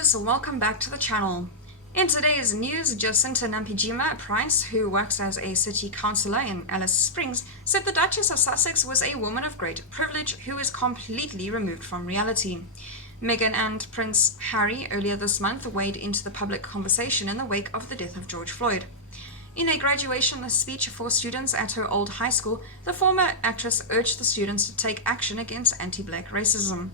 viewers, welcome back to the channel. In today's news, Jacinta Nampijima Price, who works as a city councillor in Alice Springs, said the Duchess of Sussex was a woman of great privilege who is completely removed from reality. Meghan and Prince Harry earlier this month weighed into the public conversation in the wake of the death of George Floyd. In a graduation speech for students at her old high school, the former actress urged the students to take action against anti-black racism.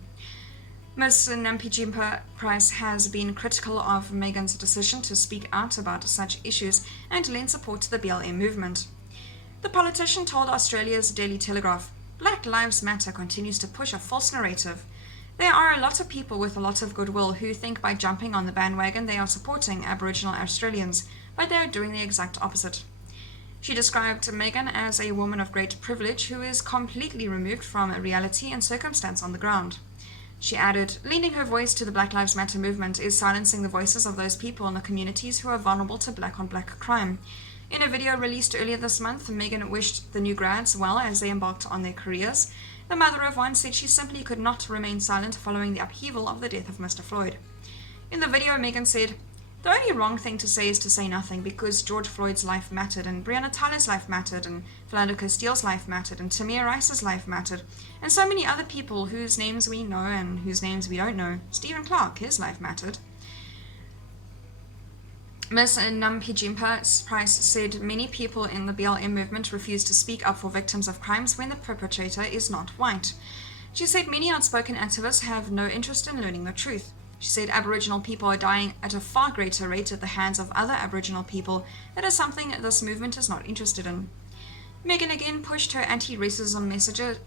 Ms. Nampijima Price has been critical of Meghan's decision to speak out about such issues and lend support to the BLM movement. The politician told Australia's Daily Telegraph, "Black Lives Matter continues to push a false narrative. There are a lot of people with a lot of goodwill who think by jumping on the bandwagon they are supporting Aboriginal Australians, but they are doing the exact opposite." She described Meghan as a woman of great privilege who is completely removed from reality and circumstance on the ground. She added, "Lending her voice to the Black Lives Matter movement is silencing the voices of those people in the communities who are vulnerable to black-on-black crime." In a video released earlier this month, Meghan wished the new grads well as they embarked on their careers. The mother of one said she simply could not remain silent following the upheaval of the death of Mr. Floyd. In the video, Meghan said, "The only wrong thing to say is to say nothing, because George Floyd's life mattered, and Breonna Taylor's life mattered, and Philando Castile's life mattered, and Tamir Rice's life mattered, and so many other people whose names we know and whose names we don't know. Stephen Clark, his life mattered." Ms. Nampijima Price said many people in the BLM movement refuse to speak up for victims of crimes when the perpetrator is not white. She said many outspoken activists have no interest in learning the truth. She said Aboriginal people are dying at a far greater rate at the hands of other Aboriginal people. That is something this movement is not interested in. Meghan again pushed her anti-racism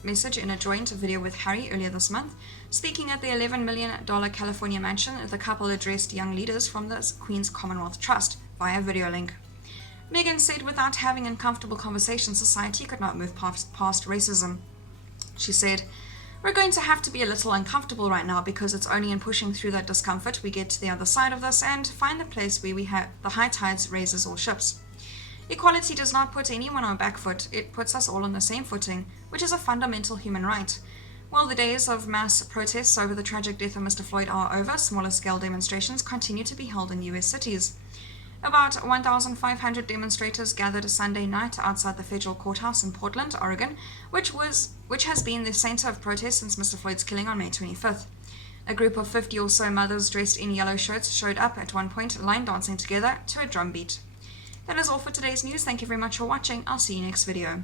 message in a joint video with Harry earlier this month. Speaking at the $11 million California mansion, the couple addressed young leaders from the Queen's Commonwealth Trust via video link. Meghan said without having uncomfortable conversations, society could not move past racism. She said, "We're going to have to be a little uncomfortable right now, because it's only in pushing through that discomfort we get to the other side of this and find the place where we have the high tides raises all ships. Equality does not put anyone on back foot, it puts us all on the same footing, which is a fundamental human right." While the days of mass protests over the tragic death of Mr. Floyd are over, smaller scale demonstrations continue to be held in US cities. About 1,500 demonstrators gathered Sunday night outside the federal courthouse in Portland, Oregon, which has been the center of protest since Mr. Floyd's killing on May 25th. A group of 50 or so mothers dressed in yellow shirts showed up at one point, line dancing together to a drum beat. That is all for today's news. Thank you very much for watching. I'll see you next video.